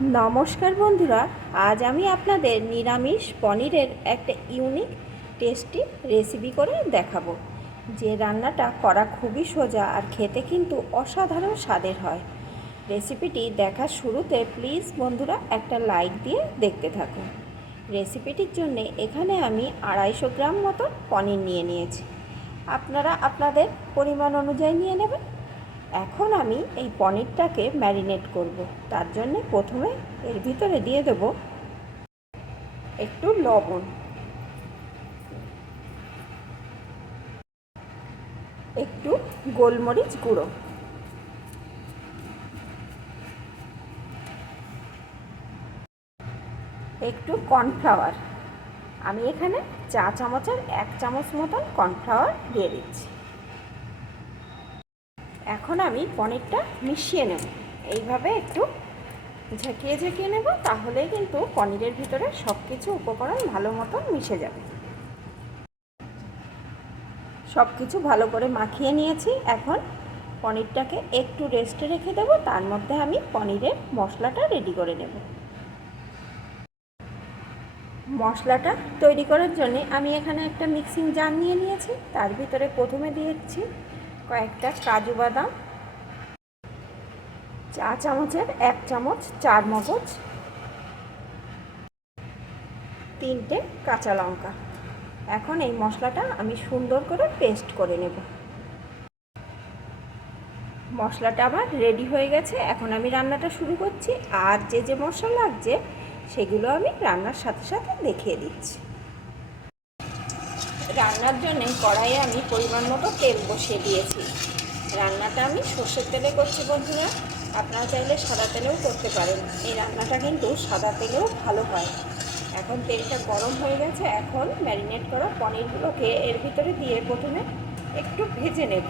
নমস্কার বন্ধুরা, আজ আমি আপনাদের নিরামিষ পনিরের একটা ইউনিক টেস্টি রেসিপি করে দেখাবো। যে রান্নাটা করা খুবই সোজা আর খেতে কিন্তু অসাধারণ স্বাদের হয়। রেসিপিটি দেখার শুরুতে প্লিজ বন্ধুরা একটা লাইক দিয়ে দেখতে থাকুন। রেসিপিটির জন্য এখানে আমি আড়াইশো গ্রাম মতন পনির নিয়ে নিয়েছি। আপনারা আপনাদের পরিমাণ অনুযায়ী নিয়ে নেবেন। এখন আমি এই পনিরটাকে ম্যারিনেট করব। তার জন্য প্রথমে এর ভিতরে দিয়ে দেব একটু লবণ। একটু গোলমরিচ গুঁড়ো। একটু কর্নফ্লাওয়ার। আমি এখানে চা চামচের এক চামচ মতন কর্নফ্লাওয়ার দিয়ে দিচ্ছি। এখন আমি পনিরটা মিশিয়ে নেব। এইভাবে একটু ঝাঁকিয়ে ঝাঁকিয়ে নেব তাহলে কিন্তু পনিরের ভিতরে সব কিছু উপকরণ ভালো মতন মিশে যাবে। সব কিছু ভালো করে মাখিয়ে নিয়েছি। এখন পনিরটাকে একটু রেস্টে রেখে দেবো, তার মধ্যে আমি পনিরের মশলাটা রেডি করে নেব। মশলাটা তৈরি করার জন্য আমি এখানে একটা মিক্সিং জার নিয়ে নিয়েছি, তার ভিতরে প্রথমে দিয়েছি কয়েকটা কাজু বাদাম, চা চামচের এক চামচ চার মগজ, তিনটে কাঁচা লঙ্কা। এখন এই মশলাটা আমি সুন্দর করে পেস্ট করে নেব। মশলাটা আমার রেডি হয়ে গেছে। এখন আমি রান্নাটা শুরু করছি। আর যে যে মশলা লাগছে, সেগুলো আমি রান্নার সাথে সাথে দেখিয়ে দিচ্ছি। রান্নার জন্য কড়াইয়ে আমি পরিমাণ মতো তেল বসিয়ে দিয়েছি। রান্নাটা আমি সর্ষের তেলে করছি বন্ধুরা। আপনারা চাইলে সাদা তেলেও করতে পারেন। এই রান্নাটা কিন্তু সাদা তেলেও ভালো হয়। এখন তেলটা গরম হয়ে গেছে। এখন ম্যারিনেট করা পনিরগুলোকে এর ভিতরে দিয়ে প্রথমে একটু ভেজে নেব।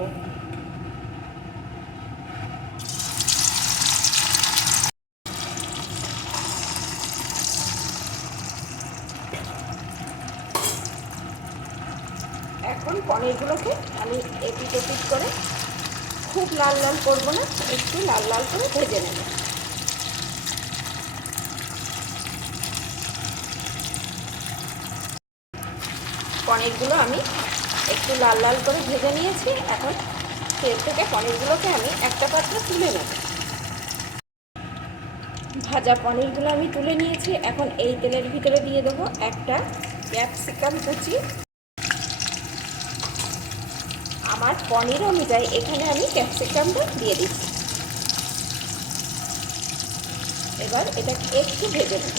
এখন পনিরগুলোকে আমি এপিট এপিট করে খুব লাল লাল করব না, একটু লাল লাল করে ভেজে নেব। পনিরগুলো আমি একটু লাল লাল করে ভেজে নিয়েছি, এখন তেল থেকে পনিরগুলোকে আমি একটা পাত্রে তুলে নেব। ভাজা পনিরগুলো আমি তুলে নিয়েছি, এখন এই তেলের ভিতরে দিয়ে দেবো একটা ক্যাপসিকাম কুচি। আমার পনির অনুযায়ী এখানে আমি ক্যাপসিকামটা দিয়ে দিচ্ছি। এবার এটা একটু ভেজে নেব।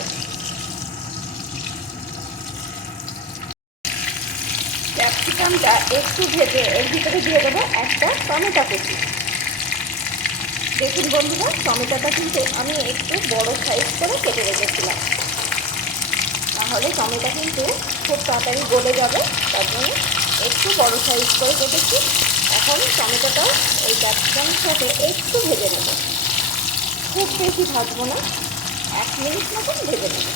ক্যাপসিকামটা একটু ভেজে এর ভিতরে দিয়ে দেবো একটা টমেটো কুচি। দেখুন বন্ধুরা, টমেটোটা কিন্তু আমি একটু বড় সাইজ করে কেটে রেখেছিলাম। তাহলে টমেটো কিন্তু খুব তাড়াতাড়ি গলে যাবে, তার জন্য একটু বড় সাইজ করে কেটেছি। এখন টমেটোটাও এই ক্যাপসিকামের সাথে একটু ভেজে নেব। খুব বেশি ভাজবো না, এক মিনিট মতন ভেজে নেব।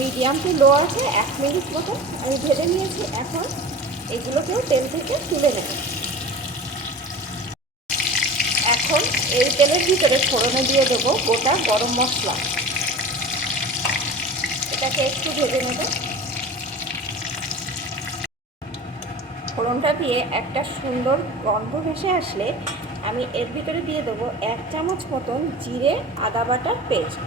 মিডিয়াম টু লো আছে, এক মিনিট মতন আমি ভেজে নিয়েছি। এখন এগুলোকেও তেল থেকে তুলে নেব। এখন এই তেলের ভিতরে ফোড়নে দিয়ে দেবো গোটা গরম মশলা। এটাকে একটু ভেজে নেব। ফোড়নটা দিয়ে একটা সুন্দর গন্ধ ভেসে আসলে আমি এর ভিতরে দিয়ে দেবো এক চামচ মতন জিরে, আদা বাটার পেস্ট।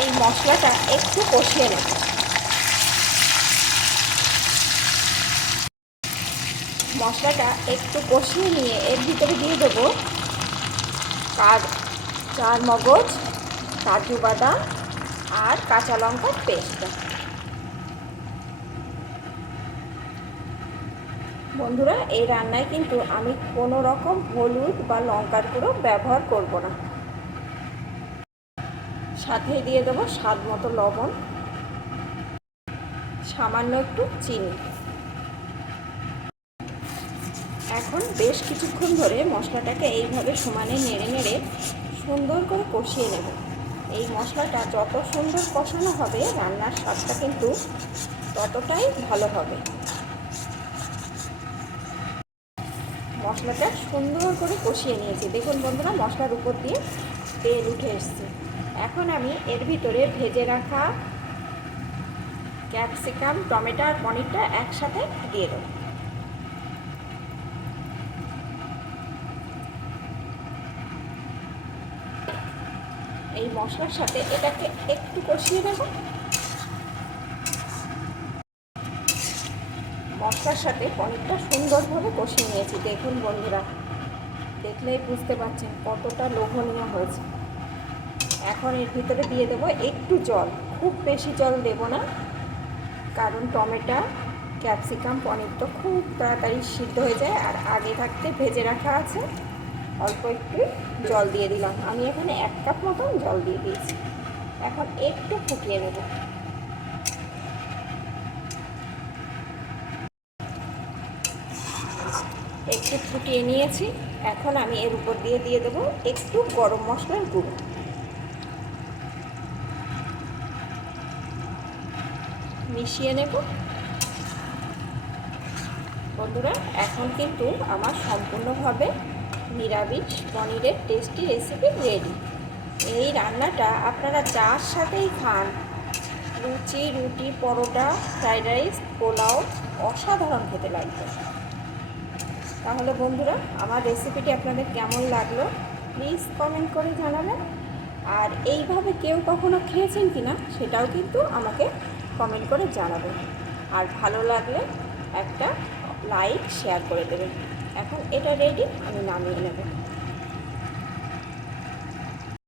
এই মশলাটা একটু কষিয়ে নেব। মশলাটা একটু কষিয়ে নিয়ে এর ভিতরে দিয়ে দেবো কার চার মগজ, কাজু বাদাম আর কাঁচা লঙ্কার পেস্ট। বন্ধুরা, এই রান্নায় কিন্তু আমি কোনো রকম হলুদ বা লঙ্কার গুঁড়ো ব্যবহার করব না। সাথে দিয়ে দেবো স্বাদ মতো লবণ, সামান্য একটু চিনি। এখন বেশ কিছুক্ষণ ধরে মশলাটাকে এইভাবে সমানে নেড়ে নেড়ে সুন্দর করে কষিয়ে নেব। এই মশলাটা যত সুন্দর কষানো হবে, রান্নার স্বাদটা কিন্তু ততটাই ভালো হবে। মশলাটা সুন্দর করে কষিয়ে নিয়েছি। দেখুন বন্ধুরা, মশলার উপর দিয়ে তেল উঠে এসছে। এখন আমি এর ভিতরে ভেজে রাখা ক্যাপসিকাম, টমেটো আর পনিরটা একসাথে দিয়ে দেবো। এই মশলার সাথে এটাকে একটু কষিয়ে নেব। মশলার সাথে পনিরটা সুন্দরভাবে কষিয়ে নিয়েছি। দেখুন বন্ধুরা, দেখলেই বুঝতে পারছেন কতটা লোভনীয় হয়েছে। এখন এর ভিতরে দিয়ে দেবো একটু জল। খুব বেশি জল দেব না, কারণ টমেটো, ক্যাপসিকাম, পনির তো খুব তাড়াতাড়ি সিদ্ধ হয়ে যায় আর আগে থাকতে ভেজে রাখা আছে। অল্প একটু জল দিয়ে দিলাম। আমি এখানে এক কাপ মতন জল দিয়ে দিয়েছি। এখন একটু ফুটিয়ে নেব। একটু ফুটিয়ে নিয়েছি। এখন আমি এর উপর দিয়ে দিয়ে দেবো একটু গরম মশলার গুঁড়ো। মিশিয়ে নেব। বন্ধুরা, এখন কিন্তু আমার সম্পূর্ণভাবে নিরামিষ পনিরের টেস্টি রেসিপি রেডি এই রান্নাটা আপনারা চার সাথেই খান, লুচি, রুটি, পরোটা ফ্রাইড রাইস পোলাও, অসাধারণ খেতে লাগবে। তাহলে বন্ধুরা, আমার রেসিপিটি আপনাদের কেমন লাগল? প্লিজ কমেন্ট করে জানাবেন। আর এইভাবে কেউ কখনো খেয়েছেন কি না সেটাও কিন্তু আমাকে কমেন্ট করে জানাবেন। আর ভালো লাগলে একটা লাইক শেয়ার করে দেবেন। এখন এটা রেডি আমি নামিয়ে নেব।